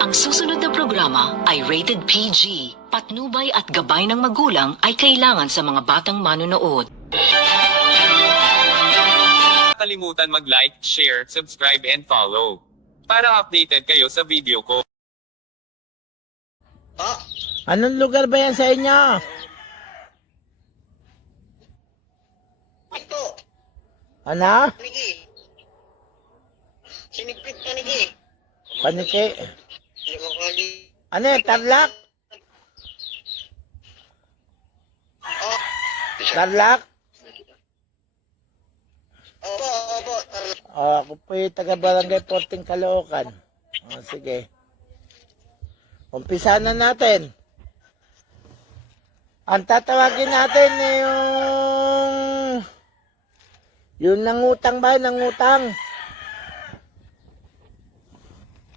Ang susunod na programa ay rated PG. Patnubay at gabay ng magulang ay kailangan sa mga batang manonood. kalimutan mag-like, share, subscribe and follow. Para updated kayo sa video ko. Anong lugar ba yan sa inyo? ito. Ano? Niki. Sinigpit ka, Niki. Paniki. Ano yan? Tarlac? Oh, Tarlac? opo, opo. Tar- O, ako po yung taga Barangay Porting Caloocan. O, sige. Umpisa na natin. Ang tatawagin natin eh, yung... Yung nangutang ba? Nangutang.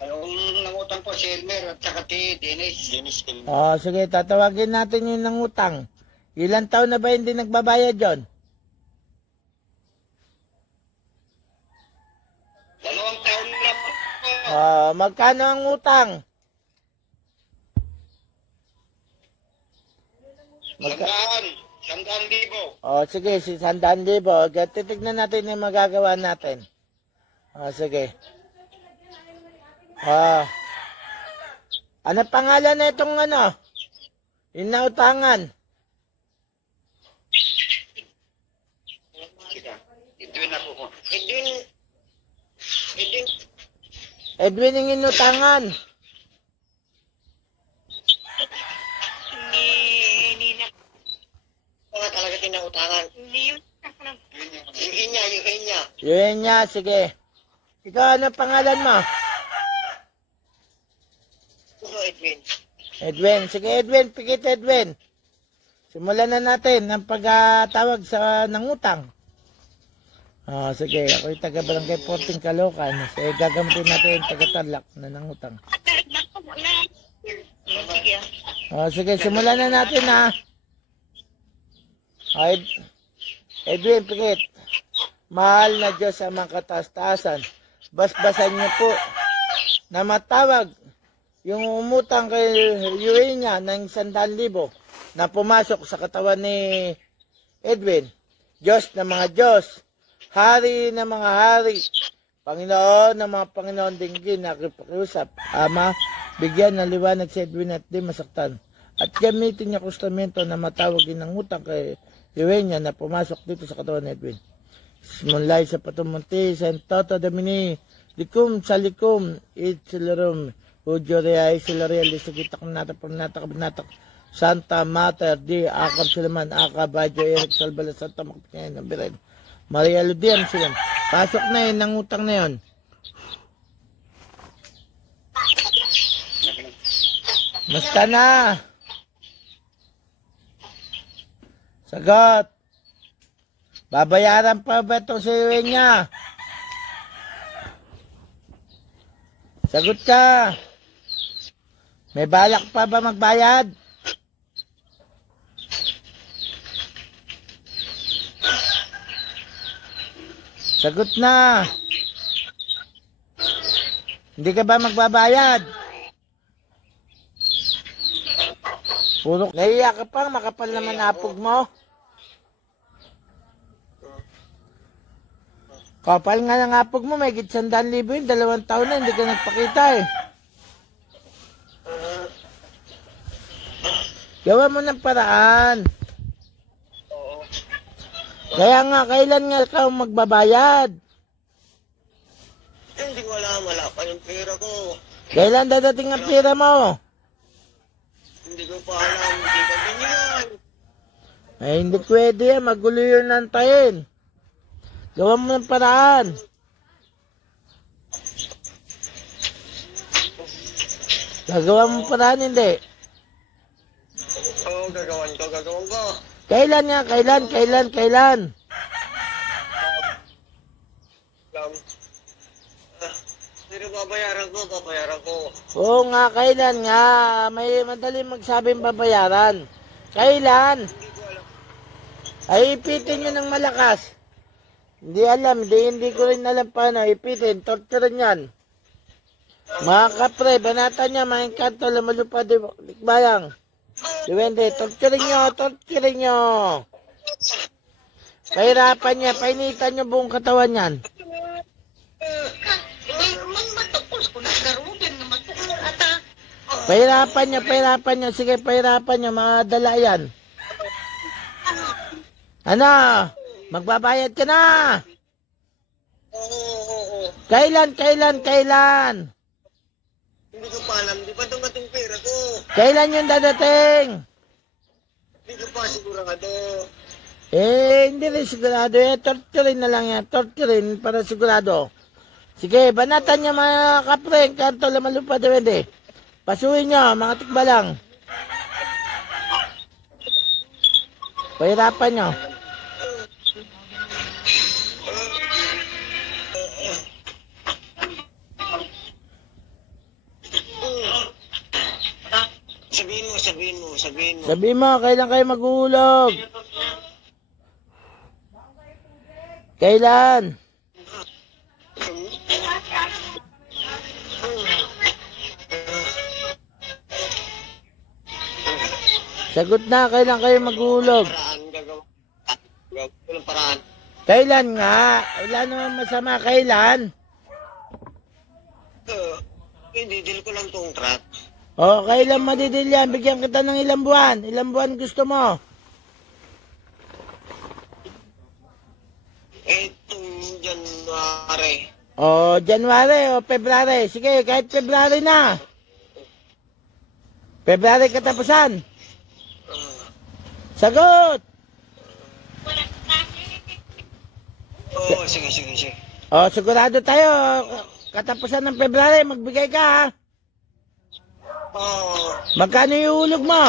Yung nangutang po si Elmer at saka si Dennis. Dennis Elmer. O, sige, tatawagin natin yung nangutang. Ilan taon na ba hindi nagbabayad yon? Dalawang taon na po. O, magkano ang utang? Magka- Sandaan. Sandaan libo. O, sige, si Sandaan Libo. Titignan natin yung magagawa natin. O, sige. O. Ano pangalan na itong ano? Yung nautangan. Edwin ako ko. Edwin. Edwin. Edwin yung inutangan. Ni, ni na. Mga talaga tinautangan. Ni yun. Yung inya, yung inya. Yun niya, sige. Ikaw, ano pangalan mo? Edwin? Edwin. Sige, Edwin. Pikit, Edwin. Simulan na natin ang pagtawag sa nangutang. Ah, sige, ako yung taga Barangay Porting Caloocan. Sige, gagamitin natin yung taga Tarlac na nangutang. Oh, sige, simulan na natin ha. Oh, Ed- Edwin, pikit. Mahal na Diyos ang mga kataas-taasan. Basbasan niyo po na matawag yung umutang kay Eugenia ng 100,000 na pumasok sa katawan ni Edwin. Diyos ng mga Diyos, Hari ng mga hari, Panginoon ng mga Panginoon dinggin na kipakiusap. Ama, bigyan ng liwanag si Edwin at di masaktan. At gamitin niya kustamento na matawagin ng utang kay Eugenia na pumasok dito sa katawan ni Edwin. Simulay sa patumunti sa Toto Domini, likum sa likum, itzilarum, Udyo rea isilaria, lisagitak natak pagnatak natak, Santa Mater, di akab silaman, akab, Adyo, Eric, Salbala, Santa Makapinyan, Nabiren, Maria Ludian sila. Pasok na yun, nangutang na yun. Basta na. Sagot. Babayaran pa ba itong si niya? Sagot ka. May balak pa ba magbayad? Sagot na. Hindi ka ba magbabayad? Puro, naiiyak ka pa, makapal naman apog mo. Kapal nga ng apog mo, may gitsandaan libo yun, dalawang taon na, hindi ka nagpakita eh. Gawa mo ng paraan. Oo. Kaya nga, kailan nga ka magbabayad? Eh, Hindi ko alam, wala pa yung pera ko. Kailan dadating ang pera mo? Hindi ko pa alam, hindi ko ganyan. Ay, hindi pwede yan. Magulo yun nantayin. Gawa mo ng paraan. Gagawa mo paraan, hindi. Oo, gagawan ko, gagawan ko. Kailan nga? Kailan? Kailan? Kailan? Alam. Ah, pero babayaran ko, babayaran ko. Oo nga, kailan nga? May madali magsabing babayaran. Kailan? Ko. Ay, ipitin nyo ng malakas. Hindi alam, hindi, hindi ko rin alam paano ipitin. Torture yan. Mga kapre, banata niya, mga engkanto, lamalupa, di bayang. Duwende, torturing nyo, torturing nyo. Pahirapan niya, painitan niyo buong katawan niyan. Pahirapan niya, pahirapan niya. Sige, pahirapan niya, madala yan. Ano? Magbabayad ka na. Kailan, kailan, kailan? Hindi ko pa alam. Di ba dumating pera ko? Kailan yung dadating? Hindi ko pa sigurado. Eh, hindi rin sigurado. Eh, torturin na lang yan. Torturin para sigurado. Sige, banatan niya mga kapre. Kanto, lamalupa, duwende. Pasuhin niyo, mga tikba lang. Pahirapan niyo. Sabihin mo, sabihin mo. Kailan kayo maghulog? Kailan? Sagot na, kailan kayo maghulog? Kailan nga? Wala naman masama, kailan? Uh, hindi, dil ko lang tong truck. O, kailan madidil yan? Bigyan kita ng ilang buwan. Ilang buwan gusto mo? Itong January. O, January o February. Sige, kahit February na. February katapusan. Sagot! Oo, sige, sige, sige. O, sigurado tayo. Katapusan ng February, magbigay ka ha. Magkano yung hulog mo?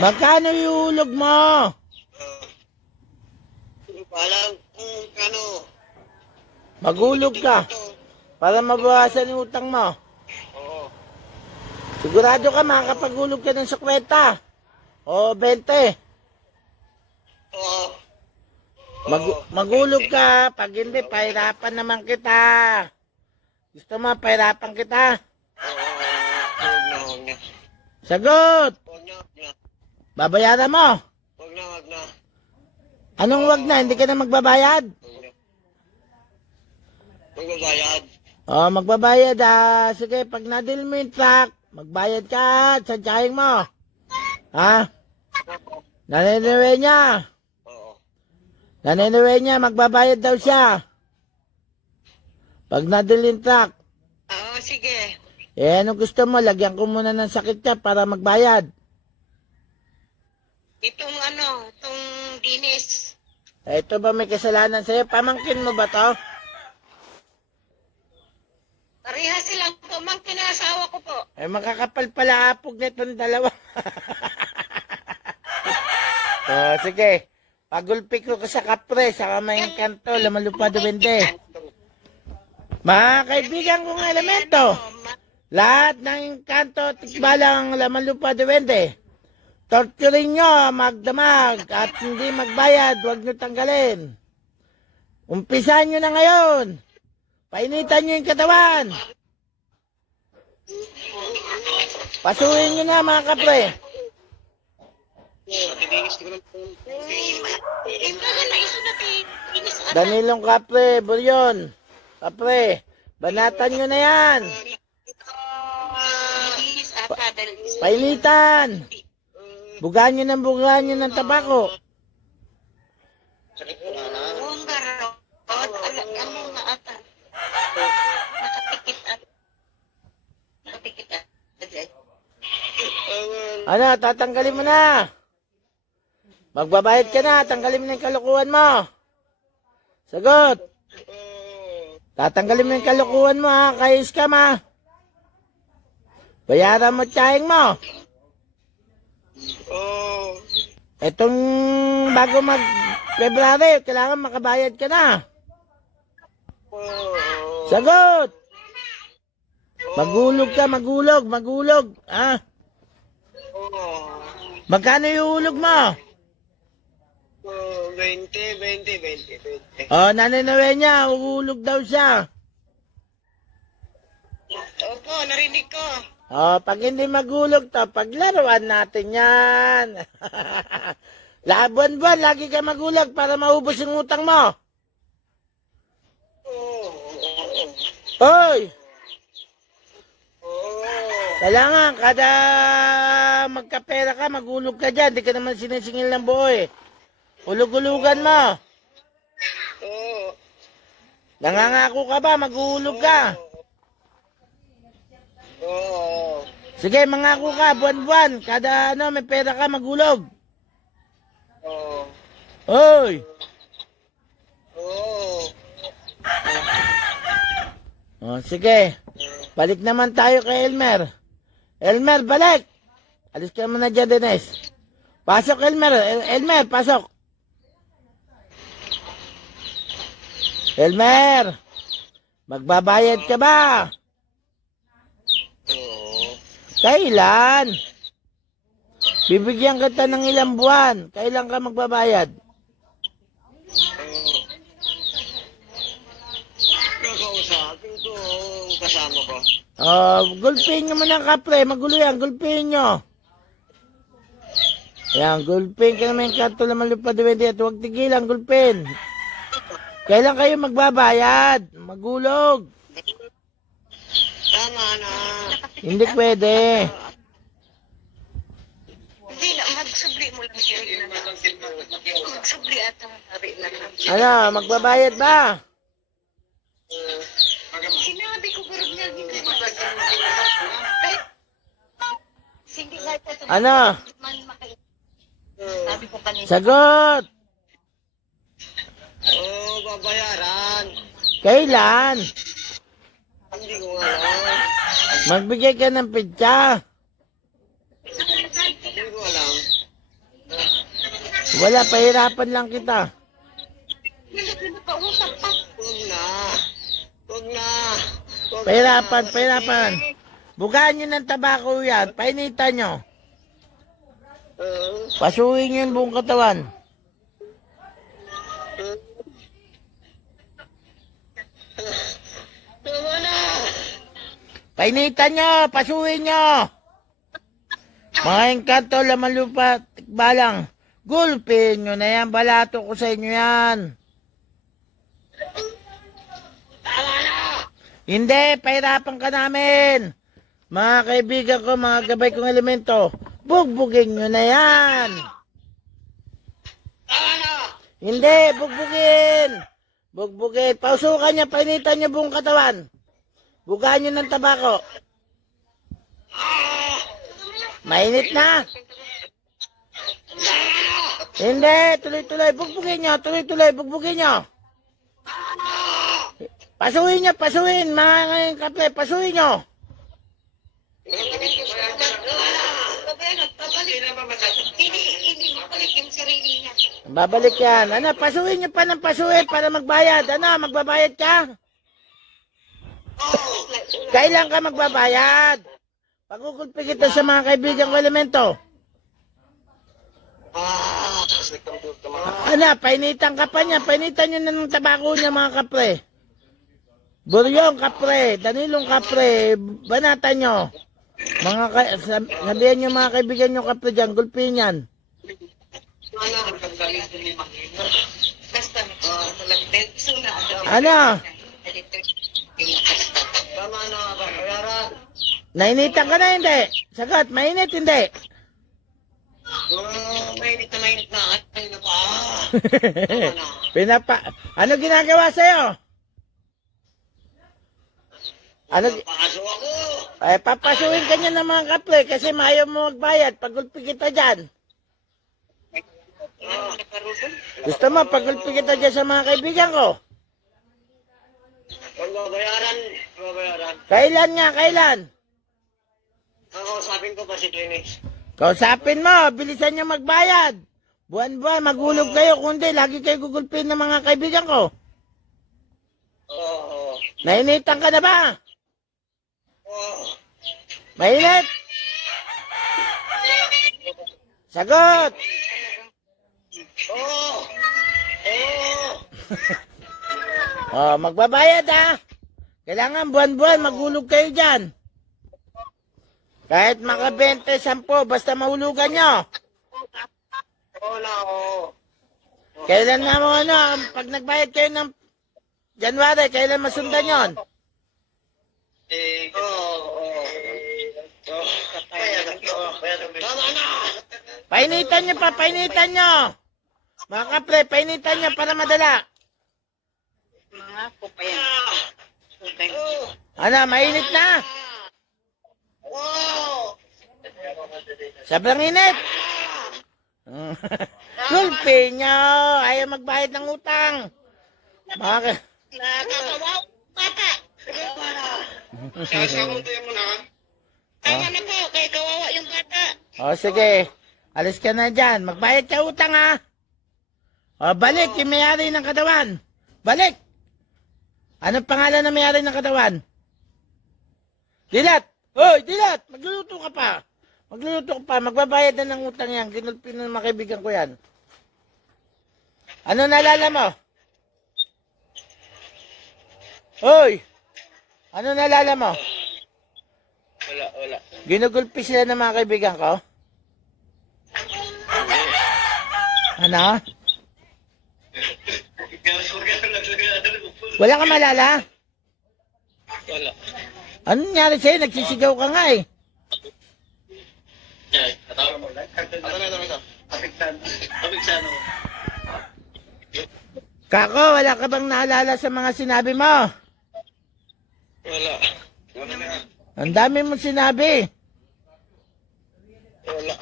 Magkano yung hulog mo? Hindi ko alam kung ano. Maghulog ka para mabawasan yung utang mo. Oo. Sigurado ka makakapaghulog ka ng 50 o 20. Oo. Mag maghulog ka. Pag hindi, pahirapan naman kita. Gusto mo, pahirapan kita. Oo. Huwag na, huwag na. Sagot! Huwag na, huwag na. Babayaran mo. Huwag na, huwag na. Anong wag na? Hindi ka na magbabayad? Huwag na. Magbabayad. O, magbabayad ah. Sige, pag nadil mo yung truck, magbayad ka sa tiyahing mo. Ha? Naniniwi niya. Oo. Naniniwi niya, magbabayad daw siya. Pag nadil yung truck. Eh, ano gusto mo? Lagyan ko muna ng sakit niya para magbayad. Itong ano, itong dinis. Eh, ito ba may kasalanan sa'yo? Pamangkin mo ba to? Pareha silang pamangkin na asawa ko po. Eh, makakapal pala apog nitong dalawa. oh, sige. Pagulpi ko ka sa kapre, sa kamayang kanto, lamalupa duwende. Mga kaibigan kong elemento, lahat ng kanto, tikbalang laman lupa duwende. Torturing nyo, magdamag, at hindi magbayad, huwag nyo tanggalin. Umpisahan nyo na ngayon. Painitan nyo yung katawan. Pasuhin nyo na mga kapre. Danilong kapre, Buryon. Kapre, banatan nyo na yan. Painitan. Bugaan nyo ng bugaan nyo ng tabako. Ano, tatanggalin mo na. Magbabayad ka na, tanggalin mo na yung kalukuhan mo. Sagot. Tatanggalin mo yung kalukuhan mo ha, kay scam ha. Bayaran mo tsahing mo. Oo. Etong bago mag February, kailangan makabayad ka na. Oo. Sagot. Magulog ka, magulog, magulog. Ha? Oo. Magkano yung hulog mo? Oo, 20, 20, 20, 20. Oh, nananawe niya, uhulog daw siya. Opo, narinig ko. Oh, pag hindi magulog to, paglaruan natin yan. Labuan-buwan, lagi ka magulag para maubos yung utang mo. Hoy! Kailangan, kada magkapera ka, magulog ka dyan. Di ka naman sinisingil ng buo eh. Ulog-ulugan mo. Nangangako ka ba, magulog ka. Oo. Sige, mangako ka, buwan-buwan. Kada ano, may pera ka, magulog. Oo. Hoy! Oo. Oh, sige. Balik naman tayo kay Elmer. Elmer, balik! Alis ka muna dyan, Dennis. Pasok, Elmer. El- Elmer, pasok. Elmer! Magbabayad ka ba? Kailan? Bibigyan kita ng ilang buwan. Kailan ka magbabayad? Kakausap. Ito ang kasama ko. Oh, gulpin nyo muna kapre. Magulo yan. Gulpin nyo. Yan, gulpin ka naman yung kanto naman lupa duwende at huwag tigilan, gulpin. Kailan kayo magbabayad? Magulog. Tama na. Hindi pwede. Hindi na, magsubli mo lang siya. Magsubli at ang hari na lang. Ano, magbabayad ba? Sinabi ko pero niya hindi mo Kahit Sige nga ito. Ano? Sabi ko kanina. Sagot. Oo, babayaran. Kailan? Hindi ko alam. Magbigay ka ng pizza. Hindi ko alam. Wala, pahirapan lang kita. Pausap pa. Huwag na. Huwag na. Huwag Pahirapan, na. pahirapan. Bugaan nyo ng tabako yan. Painitan nyo. Oo. Pasuhin nyo yung buong katawan. Tama na. Painitan nyo, pasuhin nyo. Mga engkanto, laman lupa, tikbalang. Gulpin nyo na yan, balato ko sa inyo yan. Hindi, pahirapan ka namin. Mga kaibigan ko, mga gabay kong elemento, bugbugin nyo na yan. Hindi, bugbugin. Bugbugin. Pausukan niya, painitan niya buong katawan. Bugaan niyo ng tabako. Mainit na. Hindi, tuloy-tuloy. Bugbugin niyo, tuloy-tuloy. Bugbugin niyo. Pasuhin niyo, pasuhin. Mga ngayong kape, pasuhin niya. Babalik yan. Ano, pasuhin niyo pa ng pasuhin para magbayad. Ano, magbabayad ka? Kailan ka magbabayad? Pagkukulpi kita sa mga kaibigan ko elemento. Ano, painitan ka pa niya. Painitan niyo na ng tabako niya mga kapre. Buryong kapre, Danilong kapre, banatan nyo. Mga ka, sab- sabihan nyo mga kaibigan nyo kapre dyan, gulpin yan. Ano? Nainitan ka na hindi? Sagot, mainit hindi. Oh, mainit na mainit na. Ay, na pa. Pinapa, ano ginagawa sa'yo? Ano, gi- Paso ako. ay papasuhin ka niya ng mga kapre kasi maayaw mo magbayad. Pagulpi kita dyan. Gusto mo, pagulpi kita dyan sa mga kaibigan ko. Huwag babayaran. Babayaran. Kailan nga, kailan? Kakausapin ko pa si Dennis. Kausapin mo, bilisan niyo magbayad. Buwan-buwan, magulog kayo, kundi lagi kayo gugulpin ng mga kaibigan ko. Oo. Nainitan ka na ba? Oo. Mainit? Sagot! Oo. Oo. Oh, magbabayad ha. Kailangan buwan-buwan, magulog kayo dyan. Kahit maka 20, 10, basta mahulugan nyo. Na, oo. Kailan na mo ano, pag nagbayad kayo ng January, kailan masundan yon? Eh, oo, oo. Oo, Tama na! Painitan nyo pa, painitan nyo. Mga kapre, painitan nyo para madala. Mga ko pa yan. Okay. Ano, mainit na. Wow! Sobrang init. Gulpi nyo, ayaw magbayad ng utang. Ka- Nakakawaw. Bata. Sasakuntin mo na. Tama na po. Kaya kawawa yung bata. O sige, alis ka na dyan. Magbayad ka utang ha. O balik yung mayari ng katawan. Balik. Anong pangalan ng mayari ng katawan? Dilat! Hoy, Dilat! Magluluto ka pa. Magluluto ka pa. Magbabayad na ng utang yan. Kinulpi ng mga kaibigan ko yan. Ano nalala mo? Hoy! Ano nalala mo? Wala, wala. Ginugulpi sila ng mga kaibigan ko? Ano? Wala ka malala? Wala. Ano nangyari sa'yo? Nagsisigaw ka nga eh. Kako, wala ka bang naalala sa mga sinabi mo? Wala. Wala. Ang dami mong sinabi. Wala.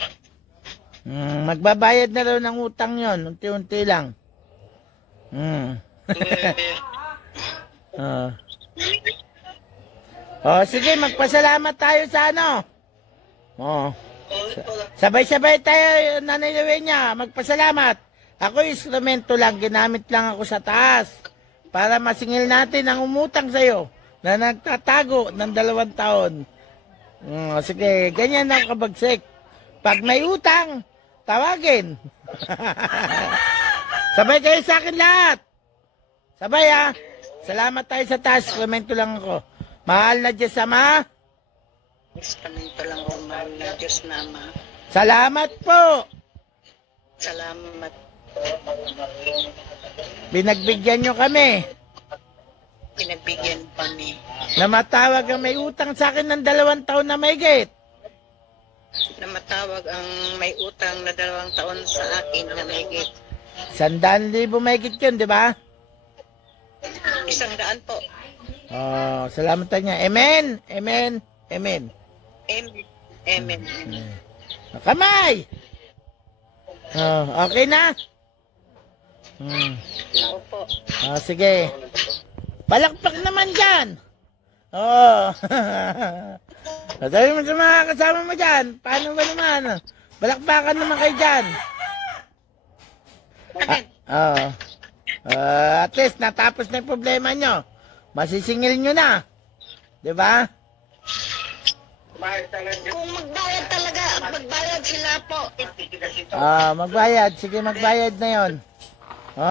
Hmm, magbabayad na raw ng utang yon, unti-unti lang. Hmm. Ah. Oh, sige, magpasalamat tayo sa ano. Oh. Sabay-sabay tayo, Nanay niya, magpasalamat. Ako instrumento lang, ginamit lang ako sa taas para masingil natin ang umutang sa'yo na nagtatago ng dalawang taon. Mm, sige, ganyan ang kabagsik. Pag may utang, tawagin. Sabay kayo sa akin lahat. Sabay ha. Salamat tayo sa taas, instrumento lang ako. Mahal na Diyos Ama, Instrumento lang ko mahal na Diyos na Ama. salamat po. Salamat. Binagbigyan nyo kami Pinagbigyan kami. na matawag ang may utang sa akin ng dalawang taon na may Na matawag ang may utang na dalawang taon sa akin na may git. Sandaan libo may yun, di ba? Isang daan po. Oh, salamat tayo niya. Amen, amen, amen. Amen. Amen. Kamay! Oh, okay na? Hmm. Opo. Ah, sige. Palakpak naman dyan. Oo. Oh. Sabi mo sa mga kasama mo dyan. Paano ba naman? Balakbakan naman kayo dyan. Amen. Oo. Ah, at least natapos na yung problema nyo. Masisingil nyo na. Di ba? Kung magbayad talaga, magbayad sila po. Ah, magbayad. Sige, magbayad na yon.